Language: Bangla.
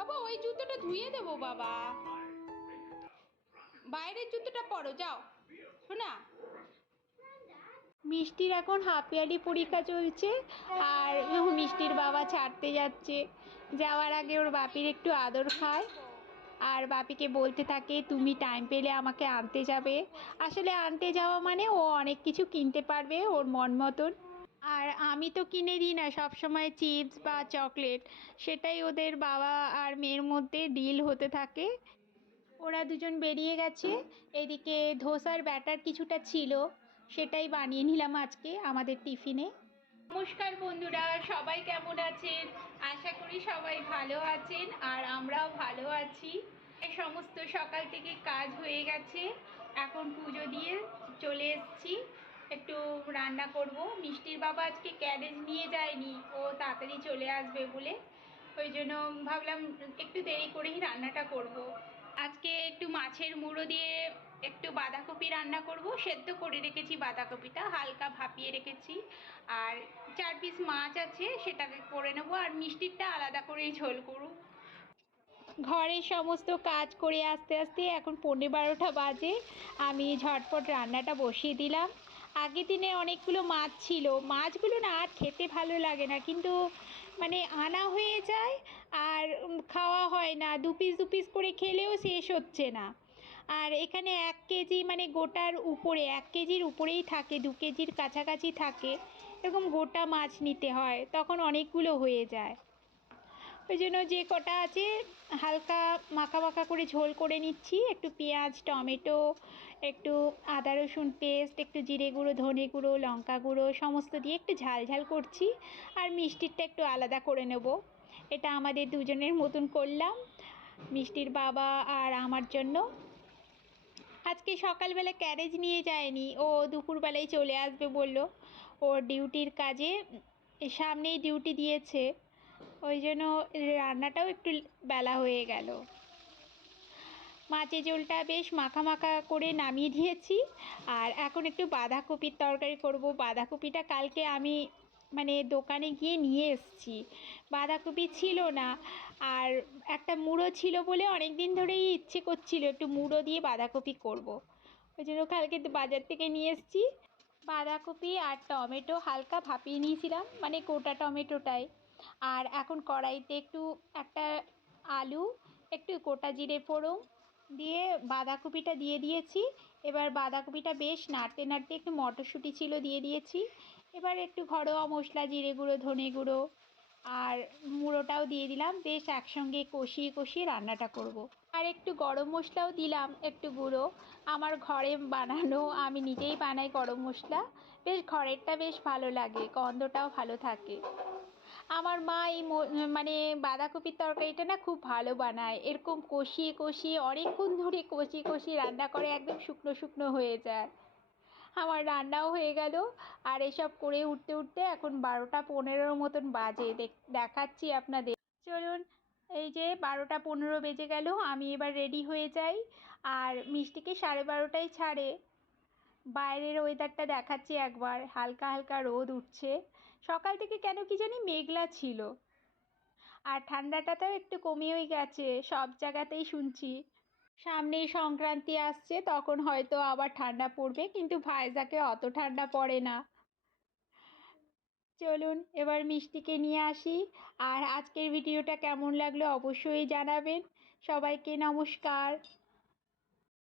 বাবা, ওই জুতোটা ধুয়ে দেবো বাবা। বাইরের জুতোটা পরো, যাও। শোনা। মিষ্টির এখন হাফ ইয়ারলি পরীক্ষা চলছে, আর মিষ্টির বাবা ছাড়তে যাচ্ছে। যাওয়ার আগে ওর বাপির একটু আদর খায়। আর বাপিকে বলতে থাকে, তুমি টাইম পেলে আমাকে আনতে যাবে। আসলে আনতে যাওয়া মানে ও অনেক কিছু কিনতে পারবে ওর মন মতন। আর আমি তো কিনে দিই না, সবসময় চিপস বা চকলেট। সেটাই ওদের বাবা আর মেয়ের মধ্যে ডিল হতে থাকে। ওরা দুজন বেরিয়ে গেছে। এদিকে ধোসার ব্যাটার কিছুটা ছিল, সেটাই বানিয়ে নিলাম আজকে আমাদের টিফিনে। নমস্কার বন্ধুরা, সবাই কেমন আছেন? আশা করি সবাই ভালো আছেন আর আমরাও ভালো আছি। সমস্ত সকাল থেকে কাজ হয়ে গেছে। এখন পুজো দিয়ে চলে এসেছি। একটু রান্না করব। মিষ্টির বাবা আজকে ক্যারেজ নিয়ে যায়নি, ও তাড়াতাড়ি চলে আসবে বলে। ওই জন্য ভাবলাম একটু দেরি করেই রান্নাটা করব। আজকে একটু মাছের মুড়ো দিয়ে একটু বাঁধাকপি রান্না করব। সেদ্ধ করে রেখেছি বাঁধাকপিটা, হালকা ভাপিয়ে রেখেছি। আর চার পিস মাছ আছে, সেটাকে করে নেব আর মিষ্টিরটা আলাদা করেই ঝোল করব ঘরের সমস্ত কাজ করে আস্তে আস্তে এখন পৌনে বারোটা বাজে। আমি ঝটপট রান্নাটা বসিয়ে দিলাম। আগের দিনে অনেকগুলো মাছ ছিল। মাছগুলো না আর খেতে ভালো লাগে না। কিন্তু মানে আনা হয়ে যায় আর খাওয়া হয় না। দু পিস দু পিস করে খেলেও শেষ হচ্ছে না। আর এখানে এক কেজি মানে গোটার উপরে, এক কেজির উপরেই থাকে, দু কেজির কাছাকাছি থাকে। এরকম গোটা মাছ নিতে হয়। তখন অনেকগুলো হয়ে যায়। ওই জন্য যে কটা আছে, হালকা মাখা মাখা করে ঝোল করে নিচ্ছি। একটু পেঁয়াজ, টমেটো, একটু আদা রসুন পেস্ট, একটু জিরে গুঁড়ো, ধনে গুঁড়ো, লঙ্কা গুঁড়ো, সমস্ত দিয়ে একটু ঝাল ঝাল করছি। আর মিষ্টিরটা একটু আলাদা করে নেব। এটা আমাদের দুজনের মতন করলাম, মিষ্টির বাবা আর আমার জন্য। আজকে সকালবেলা ক্যারেজ নিয়ে যায়নি, ও দুপুরবেলায় চলে আসবে বলল। ওর ডিউটির কাজে, সামনেই ডিউটি দিয়েছে। ওই জন্য রান্নাটাও একটু বেলা হয়ে গেল। মাছের ঝোলটা বেশ মাখা মাখা করে নামিয়ে দিয়েছি। আর এখন একটু বাঁধাকপির তরকারি করব। বাঁধাকপিটা কালকে আমি মানে দোকানে গিয়ে নিয়ে এসেছি। বাঁধাকপি ছিল না। আর একটা মুড়ো ছিল বলে অনেক দিন ধরেই ইচ্ছে করছিল একটু মুড়ো দিয়ে বাঁধাকপি করব। ওই জন্য কালকে বাজার থেকে নিয়ে এসেছি। বাঁধাকপি আর টমেটো হালকা ভাপিয়ে নিয়েছিলাম। মানে গোটা টমেটোটাই। আর এখন কড়াইতে একটু একটা আলু, একটু গোটা জিরে ফোড়ন দিয়ে বাঁধাকপিটা দিয়ে দিয়েছি। এবার বাঁধাকপিটা বেশ নাড়তে নাড়তে একটু মটরশুঁটি ছিল দিয়ে দিয়েছি। এবার একটু ঘরোয়া মশলা, জিরে গুঁড়ো, ধনে গুঁড়ো আর মুড়োটাও দিয়ে দিলাম। বেশ একসঙ্গে কষিয়ে কষিয়ে রান্নাটা করব। আর একটু গরম মশলাও দিলাম, একটু গুঁড়ো। আমার ঘরে বানানো, আমি নিজেই বানাই গরম মশলা। বেশ ঘরেরটা বেশ ভালো লাগে, গন্ধটাও ভালো থাকে। আমার মা এই মানে বাঁধাকপির তরকারিটা না খুব ভালো বানায়। এরকম কষিয়ে কষিয়ে অনেকক্ষণ ধরে কষিয়ে কষিয়ে রান্না করে একদম শুকনো শুকনো হয়ে যায়। আমার রান্নাও হয়ে গেল। আর এসব করে উঠতে উঠতে এখন বারোটা পনেরোর মতন বাজে। দেখ- দেখাচ্ছি আপনাদের। চলুন, এই যে বারোটা পনেরো বেজে গেল, আমি এবার রেডি হয়ে যাই। আর মিষ্টিকে সাড়ে বারোটায় ছাড়ে। বাইরের ওয়েদারটা দেখাচ্ছি একবার। হালকা হালকা রোদ উঠছে। সকাল থেকে কেন কি জানি মেঘলা ছিল। আর ঠান্ডাটাতেও একটু কমেই গেছে, সব জায়গাতেই শুনছি। সামনেই সংক্রান্তি আসছে, তখন হয়তো আবার ঠান্ডা পড়বে, কিন্তু ভাইজাকে অত ঠান্ডা পড়ে না। চলুন, এবার মিষ্টিকে নিয়ে আসি। আর আজকের ভিডিওটা কেমন লাগল অবশ্যই জানাবেন। সবাইকে নমস্কার।